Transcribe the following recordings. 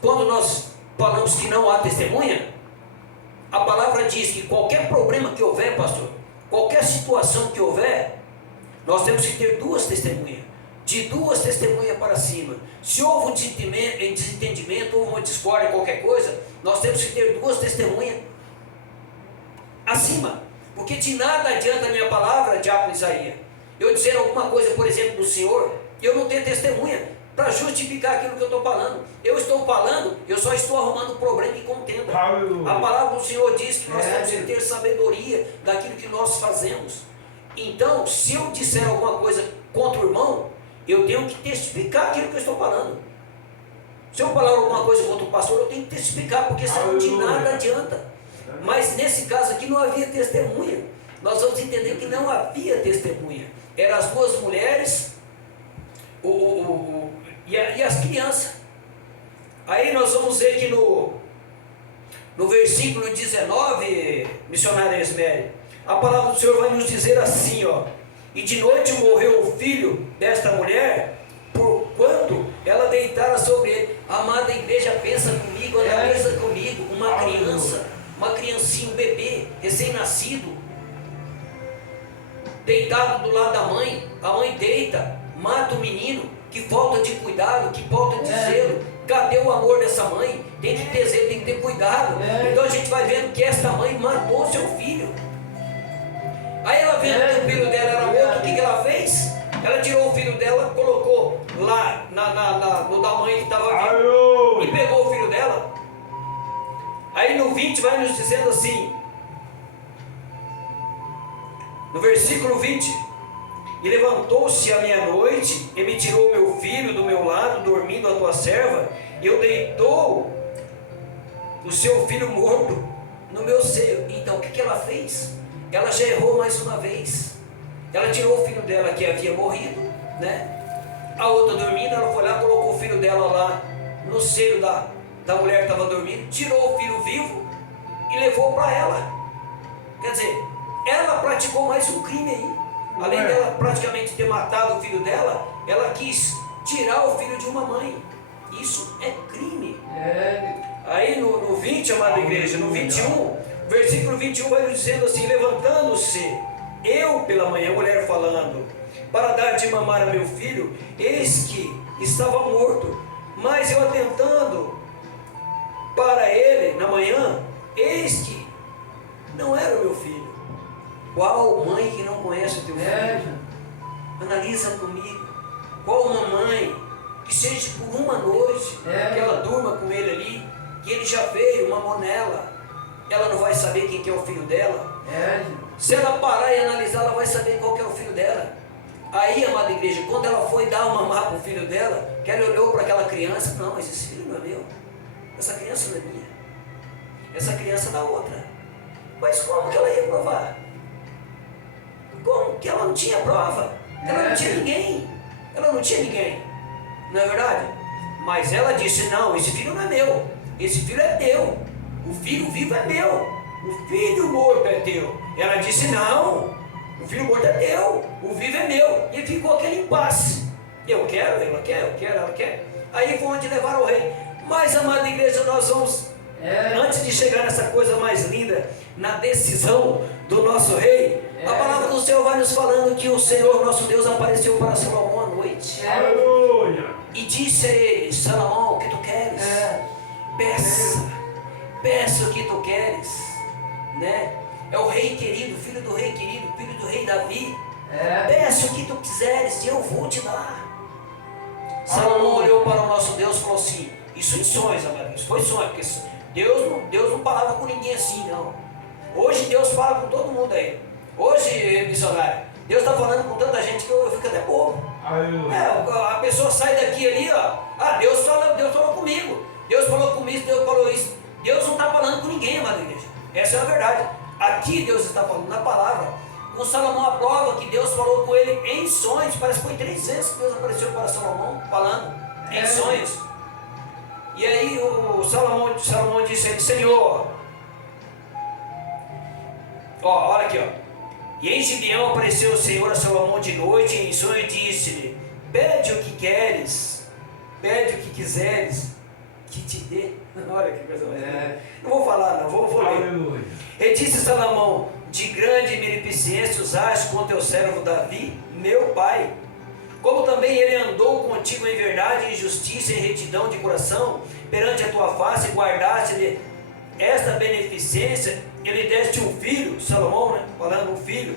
quando nós falamos que não há testemunha, a palavra diz que qualquer problema que houver, pastor, qualquer situação que houver, nós temos que ter duas testemunhas, de duas testemunhas para cima. Se houve um desentendimento, houve uma discórdia, qualquer coisa, nós temos que ter duas testemunhas acima, porque de nada adianta a minha palavra, diácono Isaías, eu dizer alguma coisa, por exemplo, do Senhor, e eu não ter testemunha para justificar aquilo que eu estou falando. Eu estou falando, eu só estou arrumando problema e contenda. A palavra do Senhor diz que nós temos que ter sabedoria daquilo que nós fazemos. Então, se eu disser alguma coisa contra o irmão, eu tenho que testificar aquilo que eu estou falando. Se eu falar alguma coisa contra o pastor, eu tenho que testificar, porque senão de nada adianta. Mas nesse caso aqui não havia testemunha. Nós vamos entender que não havia testemunha. Eram as duas mulheres e as crianças. Aí nós vamos ver que no versículo 19, missionária Esméria, a palavra do Senhor vai nos dizer assim, ó: e de noite morreu o filho desta mulher, porquanto ela deitara sobre ele. Amada igreja, pensa comigo, analisa comigo, uma criança, uma criancinha, um bebê, recém-nascido, deitado do lado da mãe, a mãe deita, mata o menino, que falta de cuidado, que falta de zelo. Cadê o amor dessa mãe? Tem que ter zelo, tem que ter cuidado. Então a gente vai vendo que esta mãe matou seu filho. Aí ela vendo que o filho dela era morto, o que ela fez? Ela tirou o filho dela, colocou lá no da mãe que estava vivo, e pegou o filho dela. Aí no 20 vai nos dizendo assim, no versículo 20: e levantou-se à meia-noite, e me tirou meu filho do meu lado, dormindo a tua serva, e eu deitou o seu filho morto no meu seio. Então o que ela fez? Ela já errou mais uma vez. Ela tirou o filho dela que havia morrido, né? A outra dormindo, ela foi lá, colocou o filho dela lá no seio da mulher que estava dormindo, tirou o filho vivo e levou para ela. Quer dizer, ela praticou mais um crime aí. Além dela praticamente ter matado o filho dela, ela quis tirar o filho de uma mãe. Isso é crime. Aí no 20, amada igreja, no 21, versículo 21 vai nos dizendo assim: levantando-se eu pela manhã, a mulher falando, para dar de mamar a meu filho, eis que estava morto. Mas eu atentando para ele na manhã, eis que não era o meu filho. Qual mãe que não conhece o teu filho? Analisa comigo. Qual uma mãe que seja por uma noite, que ela durma com ele ali, que ele já veio, mamou nela, ela não vai saber quem que é o filho dela? Se ela parar e analisar, ela vai saber qual que é o filho dela. Aí, amada igreja, quando ela foi dar uma mamar para o filho dela, que ela olhou para aquela criança: não, mas esse filho não é meu, essa criança não é minha, essa criança é da outra. Mas como que ela ia provar? Como que ela não tinha prova? Ela não tinha ninguém. Ela não tinha ninguém. Não é verdade? Mas ela disse: não, esse filho não é meu. Esse filho é teu. O filho vivo é meu. O filho morto é teu. Ela disse: não, o filho morto é teu. O vivo é meu. E ficou aquele impasse. Eu quero, ela quer, eu quero, ela quer. Aí foi onde levaram o rei. Mas, amada igreja, nós vamos, antes de chegar nessa coisa mais linda, na decisão do nosso rei, a palavra do Senhor vai nos falando que o Senhor, nosso Deus, apareceu para Salomão à noite. E disse a ele: Salomão, o que tu queres? Peça o que tu queres, né? É o rei querido, filho do rei querido, filho do rei Davi. Peça o que tu quiseres e eu vou te dar. Salomão olhou para o nosso Deus e falou assim: isso em sonhos, amado, isso foi sonho, porque Deus não falava com ninguém assim, não. Hoje Deus fala com todo mundo aí. Hoje, missionário, Deus está falando com tanta gente que eu fico até bobo. A pessoa sai daqui ali, ó. Deus falou comigo. Deus falou comigo, Deus falou isso. Deus não está falando com ninguém, amada igreja. Essa é a verdade. Aqui Deus está falando na palavra. Com Salomão, a prova que Deus falou com ele em sonhos. Parece que foi 3 vezes que Deus apareceu para Salomão falando em sonhos. E aí o Salomão disse a ele: Senhor, olha aqui, ó. E em Gibeão apareceu o Senhor a Salomão de noite em sonho e disse-lhe: pede o que queres pede o que quiseres, que te dê. Olha que coisa mais linda. Não vou falar, não, vou ler. E disse Salomão: de grande beneficência usaste com teu servo Davi, meu pai. Como também ele andou contigo em verdade, em justiça e retidão de coração, perante a tua face, guardaste-lhe esta beneficência, ele deste um filho, Salomão, né? Falando um filho,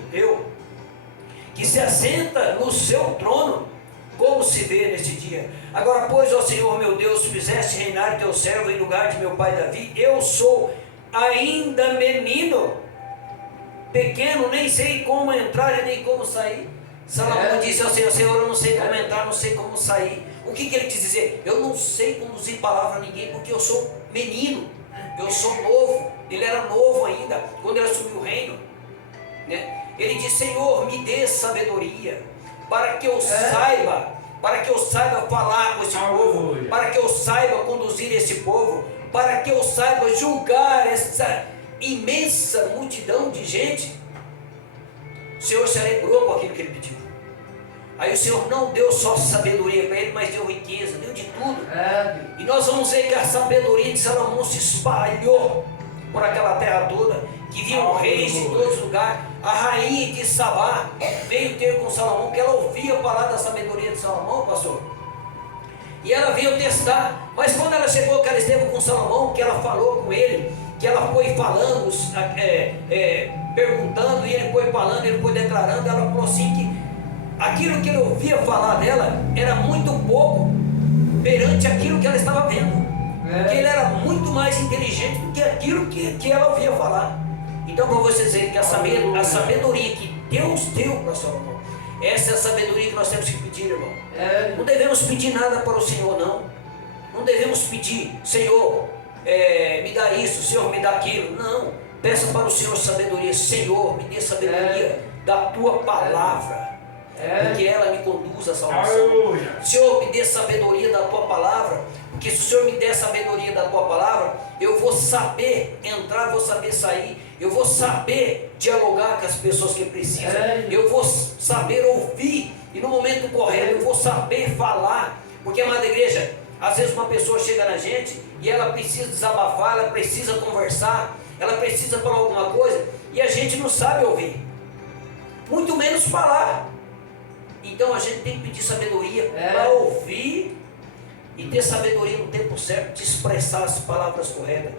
que se assenta no seu trono, como se vê neste dia. Agora, pois, ó Senhor meu Deus, fizeste reinar teu servo em lugar de meu pai Davi, eu sou ainda menino, pequeno, nem sei como entrar e nem como sair. Salomão disse ao Senhor: Senhor, eu não sei como entrar, não sei como sair. O que ele quis dizer? Eu não sei conduzir palavra a ninguém, porque eu sou menino, eu sou novo. Ele era novo ainda, quando ele assumiu o reino, né? Ele disse: Senhor, me dê sabedoria, para que eu saiba, falar com esse povo, para que eu saiba conduzir esse povo, para que eu saiba julgar essa imensa multidão de gente. O Senhor se alegrou com aquilo que ele pediu. Aí o Senhor não deu só sabedoria para ele, mas deu riqueza, deu de tudo. E nós vamos ver que a sabedoria de Salomão se espalhou por aquela terra toda, que vinham reis de todos os lugares. A rainha de Sabá veio ter com Salomão, que ela ouvia falar da sabedoria de Salomão, pastor. E ela veio testar, mas quando ela chegou, que ela esteve com Salomão, que ela falou com ele, que ela foi falando, perguntando, e ele foi falando, ele foi declarando, ela falou assim que aquilo que ele ouvia falar dela era muito pouco perante aquilo que ela estava vendo. Porque ele era muito mais inteligente do que aquilo que ela ouvia falar. Então, para você dizer que a sabedoria que Deus deu para Salomão, essa é a sabedoria que nós temos que pedir, irmão. Não devemos pedir nada para o Senhor, não. Não devemos pedir: Senhor, me dá isso, Senhor, me dá aquilo. Não. Peça para o Senhor sabedoria: Senhor, me dê sabedoria da tua palavra, porque ela me conduz à salvação. Senhor, me dê sabedoria da tua palavra, porque se o Senhor me der sabedoria da tua palavra, eu vou saber entrar, vou saber sair, eu vou saber dialogar com as pessoas que precisam, eu vou saber ouvir, e no momento correto eu vou saber falar. Porque, amada igreja, às vezes uma pessoa chega na gente e ela precisa desabafar, ela precisa conversar, ela precisa falar alguma coisa, e a gente não sabe ouvir, muito menos falar. Então a gente tem que pedir sabedoria para ouvir e ter sabedoria no tempo certo de expressar as palavras corretas.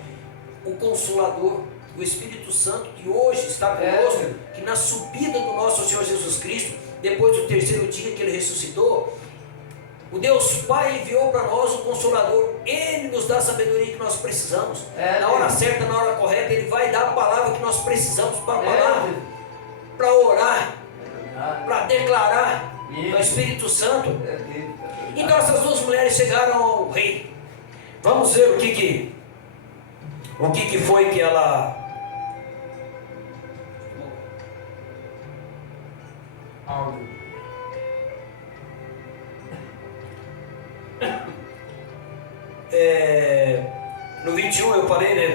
O Consolador, o Espírito Santo, que hoje está conosco, que na subida do nosso Senhor Jesus Cristo, depois do terceiro dia que Ele ressuscitou, o Deus Pai enviou para nós o Consolador. Ele nos dá a sabedoria que nós precisamos. Na hora certa, na hora correta, Ele vai dar a palavra que nós precisamos para falar, para orar, para declarar. O Espírito Santo. Então essas duas mulheres chegaram ao rei. Vamos ver o que foi que ela... No 21 eu falei, né,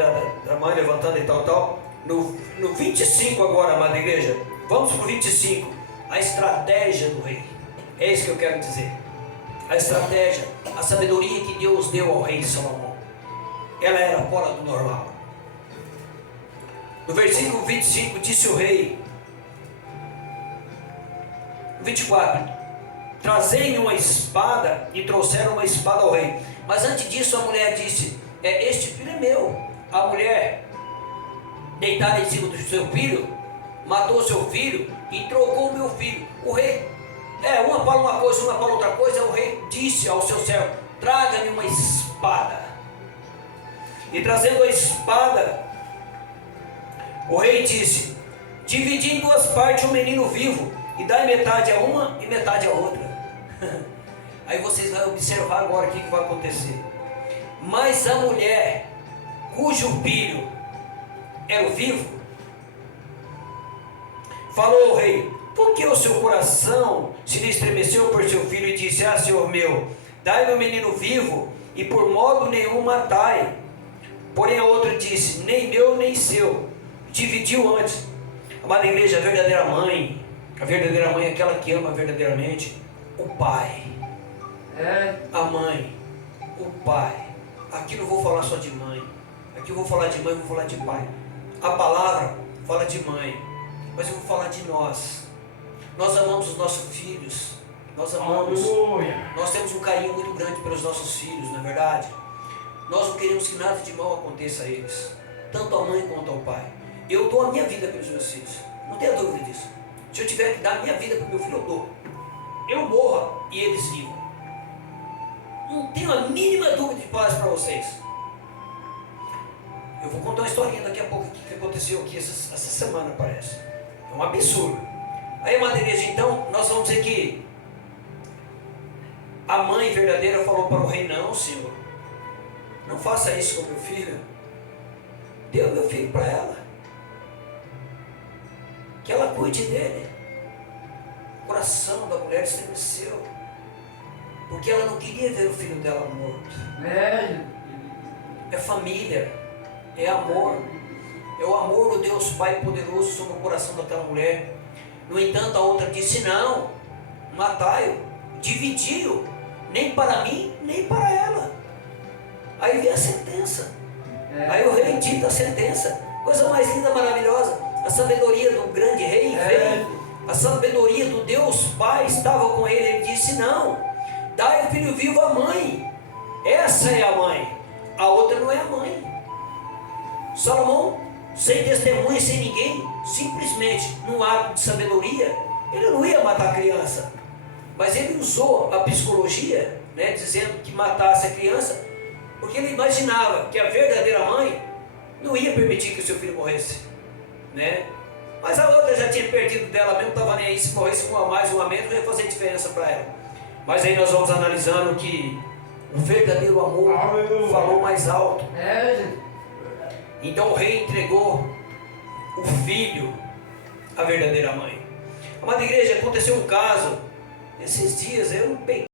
da mãe levantando e tal. No 25 agora, amada igreja, vamos para o 25. A estratégia do rei, é isso que eu quero dizer. A estratégia, a sabedoria que Deus deu ao rei Salomão, ela era fora do normal. No versículo 25 disse o rei, 24: trazei-me uma espada, e trouxeram uma espada ao rei. Mas antes disso a mulher disse: este filho é meu. A mulher, deitada em cima do seu filho, matou seu filho e trocou o meu filho. O rei, uma fala uma coisa, uma fala outra coisa. O rei disse ao seu servo: traga-me uma espada. E trazendo a espada, o rei disse: dividi em duas partes o menino vivo, e dai metade a uma e metade a outra. Aí vocês vão observar agora o que vai acontecer. Mas a mulher, cujo filho era o vivo, falou ao rei: por que o seu coração se lhe estremeceu por seu filho? E disse: Senhor meu, dai-me o menino vivo, e por modo nenhum matai. Porém a outra disse: nem meu nem seu. Dividiu antes. Amada igreja, a verdadeira mãe é aquela que ama verdadeiramente o pai, a mãe. o pai. Aqui não vou falar só de mãe. Aqui eu vou falar de mãe, vou falar de pai. A palavra fala de mãe, mas eu vou falar de nós. Nós amamos os nossos filhos. Nós amamos. Aleluia. Nós temos um carinho muito grande pelos nossos filhos, não é verdade? Nós não queremos que nada de mal aconteça a eles, tanto a mãe quanto ao pai. Eu dou a minha vida pelos meus filhos, não tenha dúvida disso. Se eu tiver que dar a minha vida para o meu filho, eu dou. Eu morra e eles vivam. Não tenho a mínima dúvida de paz para vocês. Eu vou contar uma historinha daqui a pouco aqui, que aconteceu aqui essa semana, parece. É um absurdo. Aí, amada igreja, então, nós vamos dizer que a mãe verdadeira falou para o rei: não, senhor, não faça isso com meu filho. Dê o meu filho para ela, que ela cuide dele. O coração da mulher estremeceu, porque ela não queria ver o filho dela morto. É família, é amor, é o amor do Deus Pai poderoso sobre o coração daquela mulher. No entanto, a outra disse: não, matai-o, dividiu, nem para mim, nem para ela. Aí vem a sentença. Aí o rei dita a sentença. Coisa mais linda, maravilhosa. A sabedoria do grande rei veio. A sabedoria do Deus Pai estava com ele. Ele disse: não, dai o filho vivo à mãe. Essa é a mãe. A outra não é a mãe. Salomão, sem testemunha, sem ninguém, simplesmente num ato de sabedoria, ele não ia matar a criança, mas ele usou a psicologia, né, dizendo que matasse a criança, porque ele imaginava que a verdadeira mãe não ia permitir que o seu filho morresse, né? Mas a outra já tinha perdido dela mesmo, não estava nem aí, se morresse um a mais, um a menos, não ia fazer diferença para ela. Mas aí nós vamos analisando que o verdadeiro amor falou mais alto. Então o rei entregou o filho à verdadeira mãe. Amada igreja, aconteceu um caso esses dias, eu não peguei.